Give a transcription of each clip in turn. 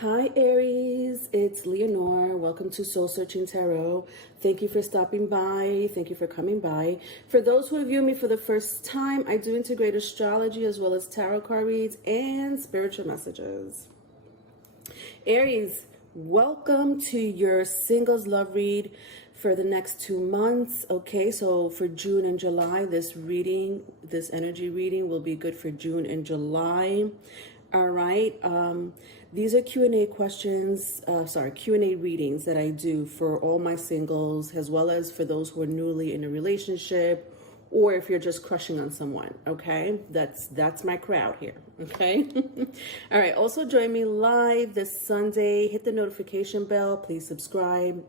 Hi Aries, it's Leonore. Welcome to Soul Searching Tarot. Thank you for stopping by. Thank you for coming by. For those who view me for the first time, I do integrate astrology as well as tarot card reads and spiritual messages. Aries, welcome to your singles love read for the next 2 months. Okay, so for June and July, this energy reading will be good for June and July. All right. These are Q&A questions, Q&A readings that I do for all my singles, as well as for those who are newly in a relationship, or if you're just crushing on someone. Okay, that's my crowd here. Okay. All right. Also join me live this Sunday. Hit the notification bell. Please subscribe.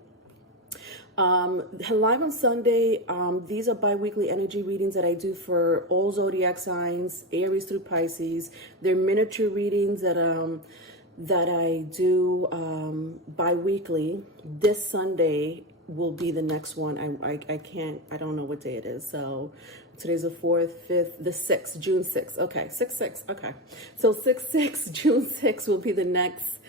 Live on Sunday. These are bi-weekly energy readings that I do for all zodiac signs, Aries through Pisces. They're miniature readings that I do bi-weekly. This Sunday will be the next one. I don't know what day it is. So today's the 4th, 5th, the 6th, June 6th. Okay, 6/6. Okay, so 6/6, June 6th will be the next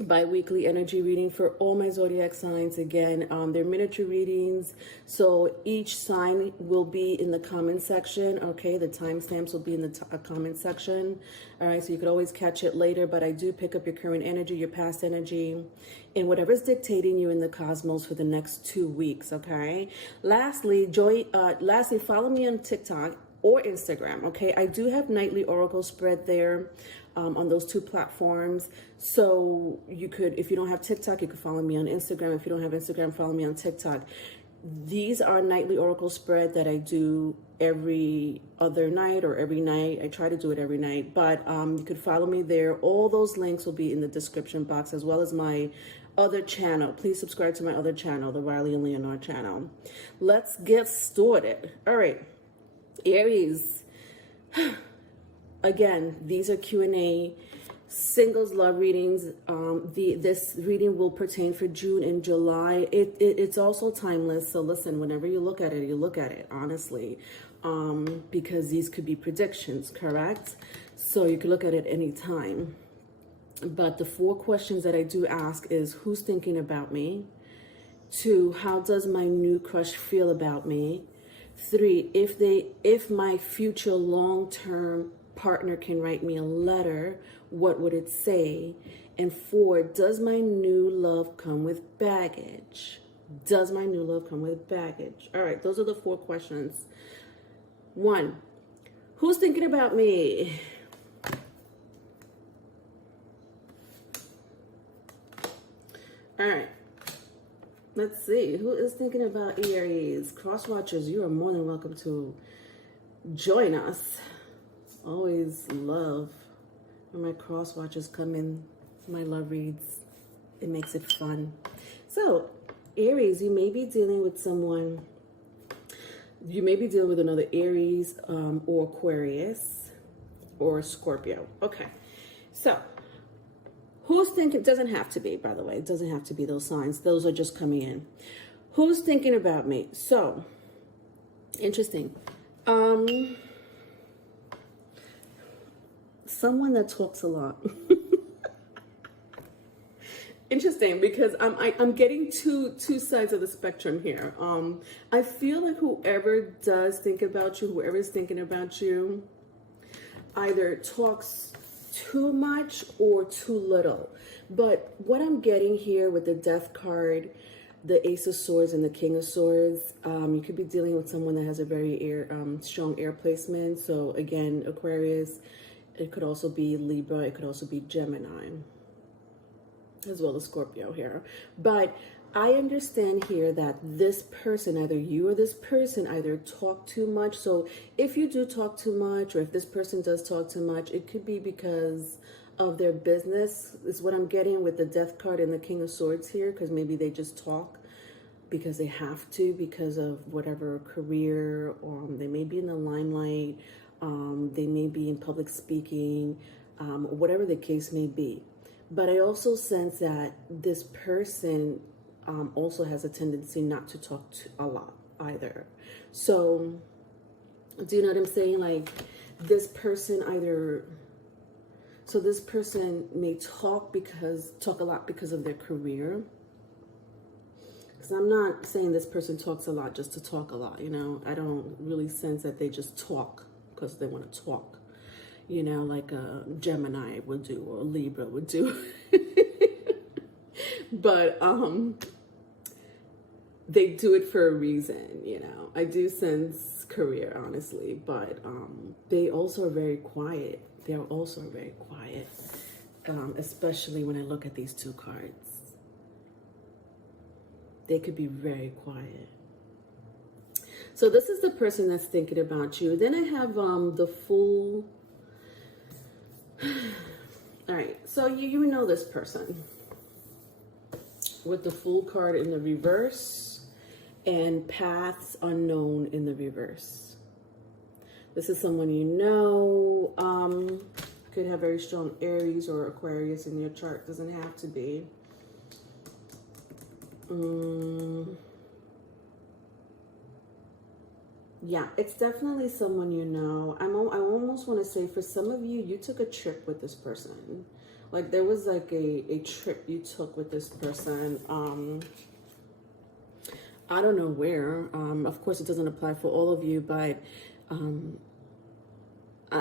bi-weekly energy reading for all my zodiac signs. Again, they're miniature readings, so each sign will be in the comment section. Okay, the timestamps will be in the comment section. All right, so you could always catch it later, but I do pick up your current energy, your past energy, and whatever's dictating you in the cosmos for the next 2 weeks. Okay, lastly, follow me on TikTok or Instagram. Okay, I do have nightly oracle spread there on those 2 platforms. So you could, if you don't have TikTok, you could follow me on Instagram. If you don't have Instagram, follow me on TikTok. These are nightly oracle spread that I do every other night or every night. I try to do it every night, but you could follow me there. All those links will be in the description box, as well as my other channel. Please subscribe to my other channel, the Riley and Leonore channel. Let's get started. All right, Aries. Again, these are Q&A singles love readings. This reading will pertain for June and July. It's also timeless. So listen, whenever you look at it, honestly, because these could be predictions, correct? So you can look at it anytime. But the 4 questions that I do ask is, who's thinking about me? 2, how does my new crush feel about me? 3, if my future long-term partner can write me a letter, what would it say? And 4, does my new love come with baggage? Does my new love come with baggage? All right, those are the 4 questions. 1, who's thinking about me? All right, let's see. Who is thinking about Aries? Cross watchers, you are more than welcome to join us. Always love when my cross watchers come in my love reads. It makes it fun. So, Aries, you may be dealing with someone. You may be dealing with another Aries or Aquarius or Scorpio. Okay, so who's thinking? Doesn't have to be, by the way. It doesn't have to be those signs. Those are just coming in. Who's thinking about me? So, interesting. Someone that talks a lot. Interesting, because I'm getting two sides of the spectrum here. I feel like whoever does think about you, whoever is thinking about you, either talks too much or too little. But what I'm getting here with the Death card, the Ace of Swords and the King of Swords, you could be dealing with someone that has a very strong air placement. So again, Aquarius. It could also be Libra. It could also be Gemini, as well as Scorpio here. But I understand here that this person, either you or this person, either talk too much. So if you do talk too much, or if this person does talk too much, it could be because of their business, is what I'm getting with the Death card and the King of Swords here, because maybe they just talk because they have to, because of whatever career, or they may be in the limelight. They may be in public speaking, whatever the case may be. But I also sense that this person also has a tendency not to talk a lot either. So, do you know what I'm saying? Like, this person either So this person may talk a lot because of their career. Because I'm not saying this person talks a lot just to talk a lot, you know. I don't really sense that they just talk because they want to talk, you know, like a Gemini would do or a Libra would do. But they do it for a reason, you know. I do sense career, honestly, but they also are very quiet. They're also very quiet, especially when I look at these two cards. They could be very quiet. So this is the person that's thinking about you. Then I have the Fool. All right, so you know this person with the Fool card in the reverse and Paths Unknown in the reverse. This is someone you know. Could have very strong Aries or Aquarius in your chart. Doesn't have to be. Yeah, it's definitely someone you know. I almost want to say for some of you, you took a trip with this person. Like there was like a trip you took with this person. I don't know where. Of course, it doesn't apply for all of you, but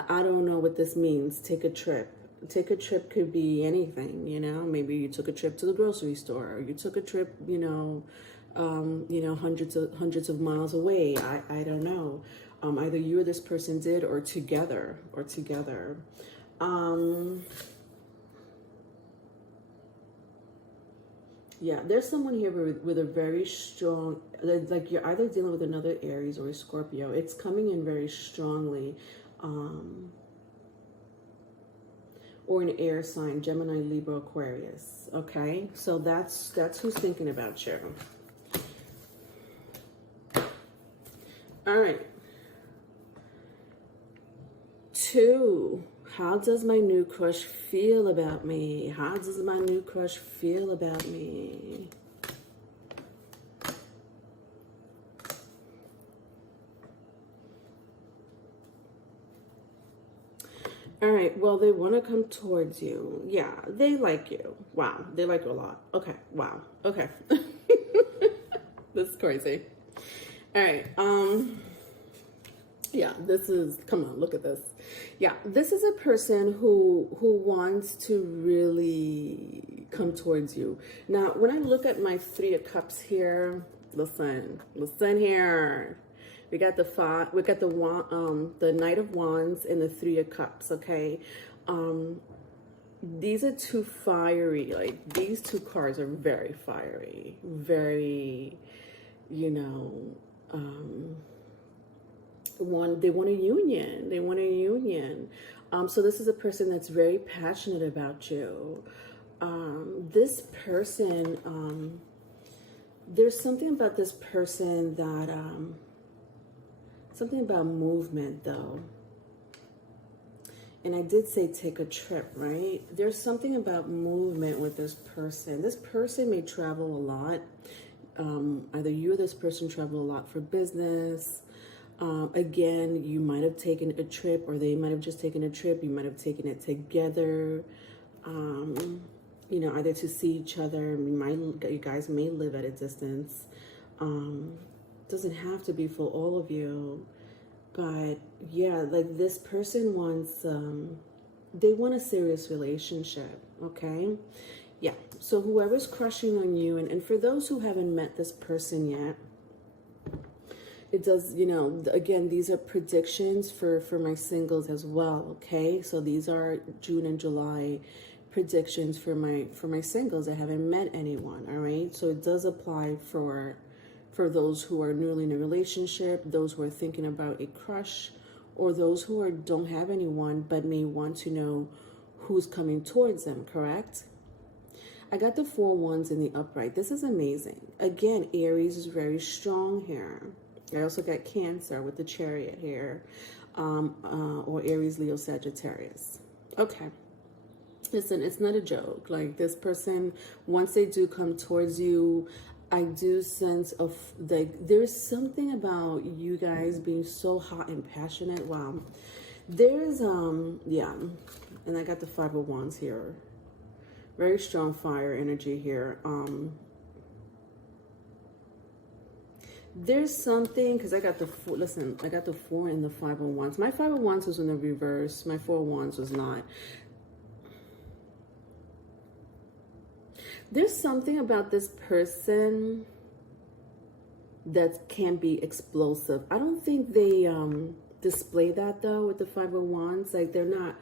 I don't know what this means. Take a trip. Take a trip could be anything, you know. Maybe you took a trip to the grocery store, or you took a trip, you know, hundreds of miles away. I don't know. Either you or this person did, or together. Yeah, there's someone here with a very strong, like you're either dealing with another Aries or a Scorpio. It's coming in very strongly. Or an air sign, Gemini, Libra, Aquarius. Okay, so that's who's thinking about you. All right. 2. How does my new crush feel about me? How does my new crush feel about me? All right, well, they want to come towards you. Yeah, they like you. Wow, they like you a lot. Okay, wow. Okay. This is crazy. All right, yeah, this is, come on, look at this. Yeah, this is a person who wants to really come towards you. Now, when I look at my 3 of Cups here, listen here. We got the the Knight of Wands and the 3 of Cups, okay? These are too fiery. Like, these 2 cards are very fiery. Very, you know, they want a union. They want a union. So this is a person that's very passionate about you. This person, there's something about this person that, something about movement, though. And I did say take a trip, right? There's something about movement with this person. This person may travel a lot. Either you or this person travel a lot for business. Again, you might have taken a trip, or they might have just taken a trip. You might have taken it together. You know, either to see each other. You guys may live at a distance. Doesn't have to be for all of you, but yeah, like this person wants they want a serious relationship. Okay, yeah, so whoever's crushing on you, and for those who haven't met this person yet, it does, you know, again, these are predictions for my singles as well. Okay, so these are June and July predictions for my singles that haven't met anyone. All right, so it does apply for those who are newly in a relationship, those who are thinking about a crush, or those who don't have anyone but may want to know who's coming towards them, correct? I got the 4 wands in the upright. This is amazing. Again, Aries is very strong here. I also got Cancer with the Chariot here, or Aries, Leo, Sagittarius. Okay. Listen, it's not a joke. Like, this person, once they do come towards you, I do sense of, like, there's something about you guys being so hot and passionate. Wow. There's, yeah, and I got the Five of Wands here. Very strong fire energy here. There's something, because I got the four, listen, I got the 4 and the 5 of Wands. My 5 of Wands was in the reverse. My 4 of Wands was not. There's something about this person that can be explosive. I don't think they display that though with the 5 of Wands. Like they're not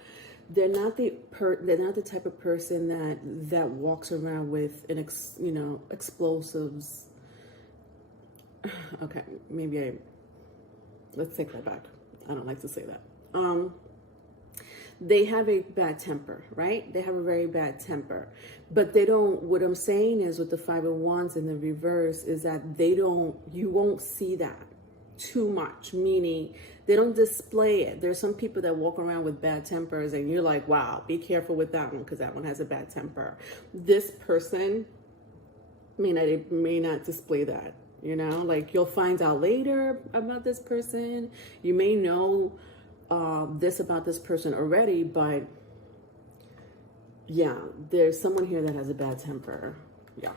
the type of person that walks around with explosives. Okay, let's take that back. I don't like to say that. They have a bad temper, right? They have a very bad temper, but they don't, what I'm saying is with the 5 of Wands in the reverse is that you won't see that too much, meaning they don't display it. There's some people that walk around with bad tempers and you're like, wow, be careful with that one because that one has a bad temper. This person may not display that, like you'll find out later about this person. You may know this about this person already, but yeah, there's someone here that has a bad temper. Yeah,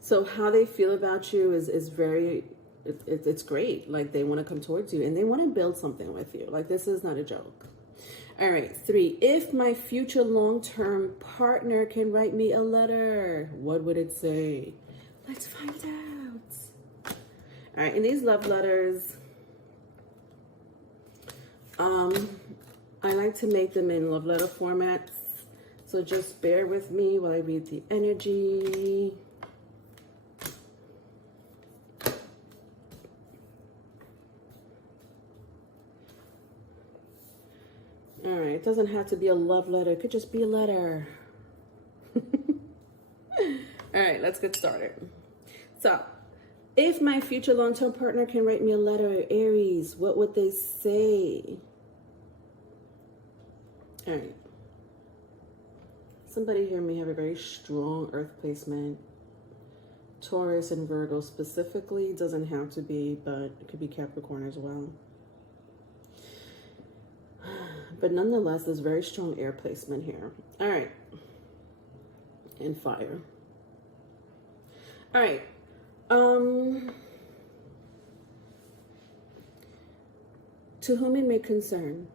so how they feel about you is very, it's great. Like they want to come towards you and they want to build something with you. Like this is not a joke. All right, 3. If my future long-term partner can write me a letter, what would it say? Let's find out. All right, in these love letters, I like to make them in love letter formats. So just bear with me while I read the energy. All right, it doesn't have to be a love letter. It could just be a letter. All right, let's get started. So, if my future long-term partner can write me a letter, Aries, what would they say? All right. Somebody here may have a very strong earth placement. Taurus and Virgo specifically. Doesn't have to be, but it could be Capricorn as well. But nonetheless, there's very strong air placement here. All right. And fire. All right. To whom it may concern,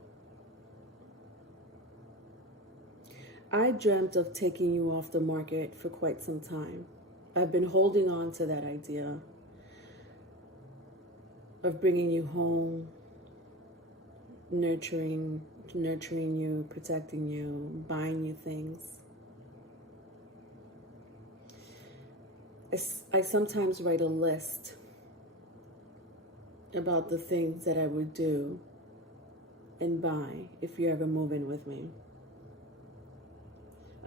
I dreamt of taking you off the market for quite some time. I've been holding on to that idea of bringing you home, nurturing you, protecting you, buying you things. I sometimes write a list about the things that I would do and buy if you ever move in with me.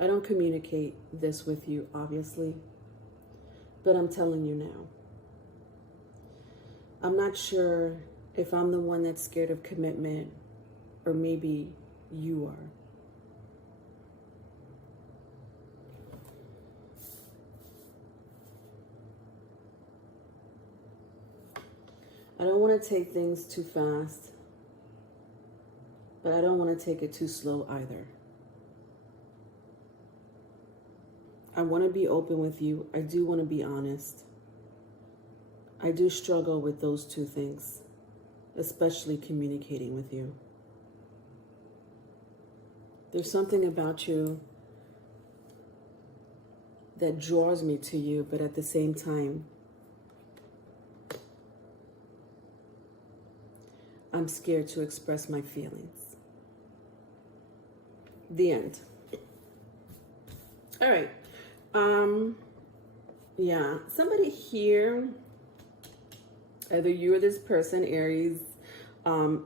I don't communicate this with you, obviously, but I'm telling you now. I'm not sure if I'm the one that's scared of commitment or maybe you are. I don't want to take things too fast, but I don't want to take it too slow either. I want to be open with you. I do want to be honest. I do struggle with those two things, especially communicating with you. There's something about you that draws me to you, but at the same time, I'm scared to express my feelings. The end. All right. Yeah, somebody here, either you or this person, Aries,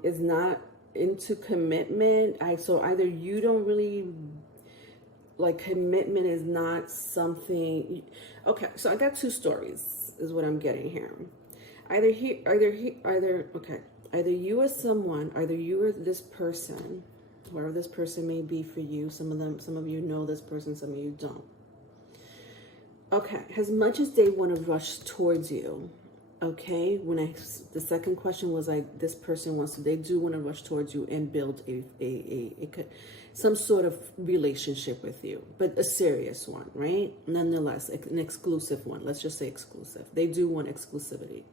is not into commitment. So either you don't really, like, commitment is not something. Okay, so I got two stories is what I'm getting here. Either you or someone, either you or this person, whoever this person may be for you. Some of you know this person, some of you don't. Okay, as much as they want to rush towards you, Okay, the second question was like, this person they do want to rush towards you and build some sort of relationship with you, but a serious one, right? Nonetheless, an exclusive one. Let's just say exclusive. They do want exclusivity.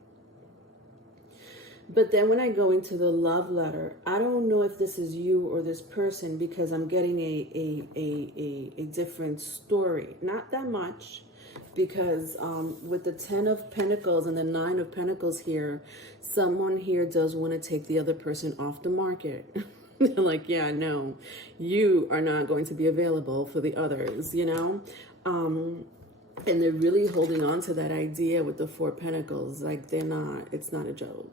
But then when I go into the love letter, I don't know if this is you or this person, because I'm getting a different story. Not that much, because with the 10 of Pentacles and the 9 of Pentacles here, someone here does want to take the other person off the market. They're like, yeah, no, you are not going to be available for the others, you know? And they're really holding on to that idea with the 4 Pentacles. Like, it's not a joke.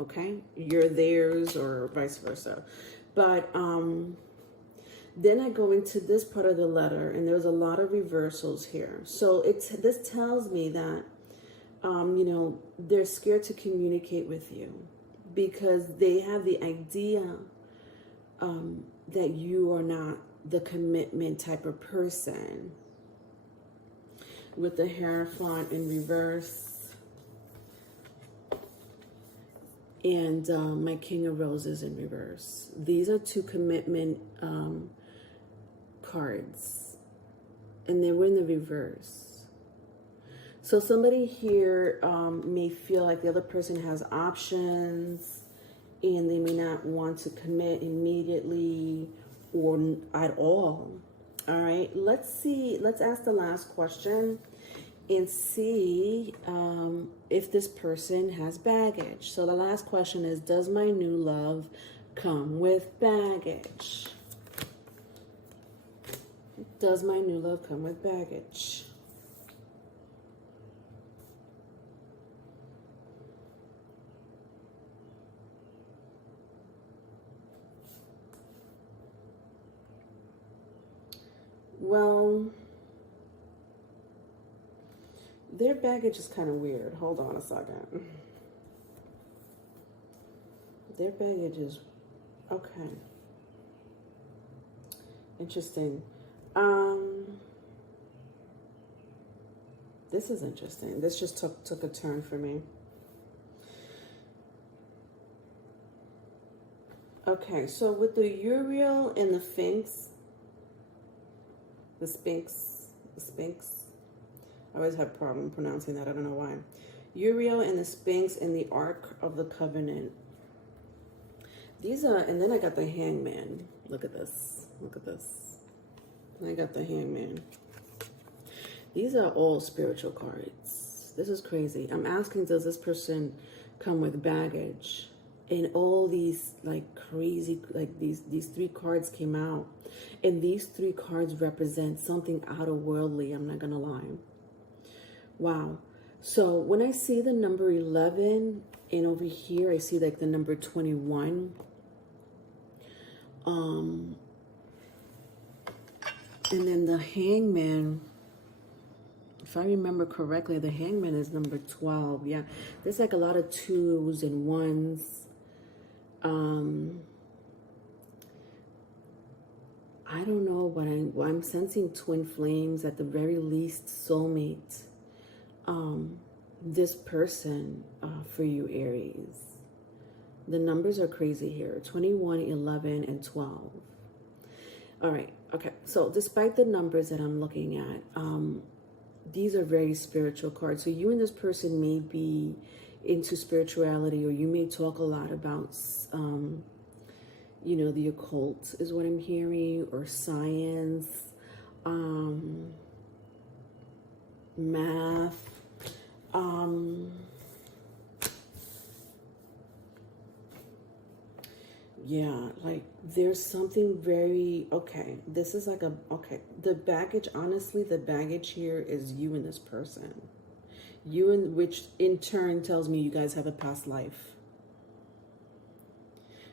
Okay, you're theirs, or vice versa. But then I go into this part of the letter, and there's a lot of reversals here. So this tells me that you know, they're scared to communicate with you, because they have the idea that you are not the commitment type of person. With the Hierophant in reverse. And my King of Roses in reverse. These are 2 commitment cards. And they were in the reverse. So somebody here may feel like the other person has options, and they may not want to commit immediately or at all. All right, let's see. Let's ask the last question and see if this person has baggage. So the last question is, does my new love come with baggage? Does my new love come with baggage? Well, their baggage is kind of weird. Hold on a second. Their baggage is okay. Interesting. This is interesting. This just took a turn for me. Okay, so with the Uriel and the Sphinx, I always have a problem pronouncing that. I don't know why. Uriel and the Sphinx and the Ark of the Covenant. These are, and then I got the Hangman. Look at this. Look at this. And I got the Hangman. These are all spiritual cards. This is crazy. I'm asking, does this person come with baggage? And all these like crazy, like these 3 cards came out. And these 3 cards represent something outer-worldly, I'm not gonna lie. Wow. So when I see the number 11, and over here I see like the number 21, and then the Hangman, if I remember correctly, the Hangman is number 12. Yeah, there's like a lot of 2s and 1s. I don't know, but I'm sensing twin flames, at the very least soulmate. This person for you, Aries. The numbers are crazy here: 21, 11, and 12. All right, okay. So despite the numbers that I'm looking at, these are very spiritual cards. So you and this person may be into spirituality, or you may talk a lot about, you know, the occult is what I'm hearing, or science, math, yeah, like there's something very, okay, this is like okay, the baggage, honestly, the baggage here is you and this person. You and, which in turn tells me you guys have a past life.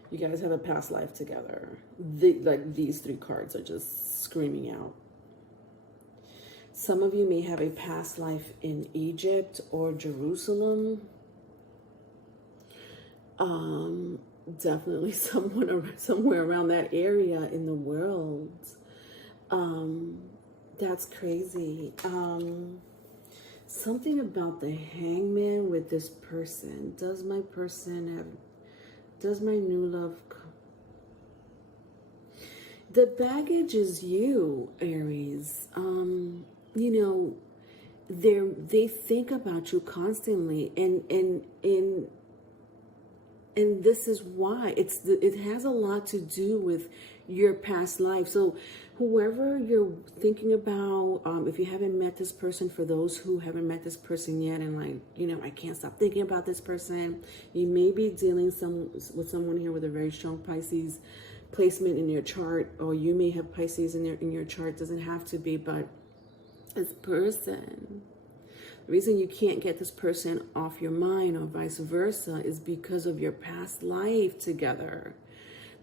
You guys have a past life together. Like these 3 cards are just screaming out. Some of you may have a past life in Egypt or Jerusalem. Definitely somewhere around that area in the world. That's crazy. Something about the Hangman with this person. Does my new love... The baggage is you, Aries. You know, they think about you constantly, and this is why it has a lot to do with your past life. So whoever you're thinking about, if you haven't met this person, for those who haven't met this person yet, and like, you know, I can't stop thinking about this person, you may be dealing with someone here with a very strong Pisces placement in your chart, or you may have Pisces in your chart. Doesn't have to be, but this person, the reason you can't get this person off your mind or vice versa is because of your past life together.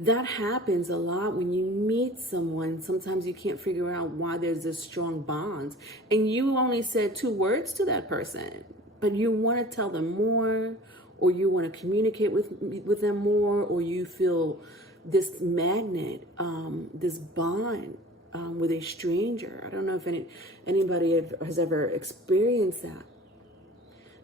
That happens a lot when you meet someone. Sometimes you can't figure out why there's this strong bond, and you only said 2 words to that person, but you want to tell them more, or you want to communicate with them more, or you feel this magnet, this bond with a stranger. I don't know if anybody has ever experienced that.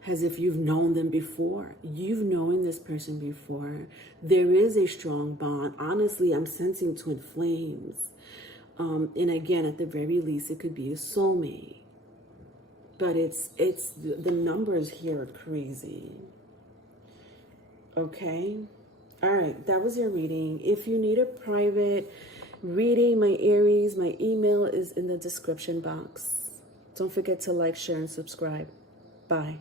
As if you've known them before. You've known this person before. There is a strong bond. Honestly, I'm sensing twin flames. And again, at the very least, it could be a soulmate. But it's the numbers here are crazy. Okay? All right, that was your reading. If you need a private reading, my Aries, my email is in the description box. Don't forget to like, share, and subscribe. Bye.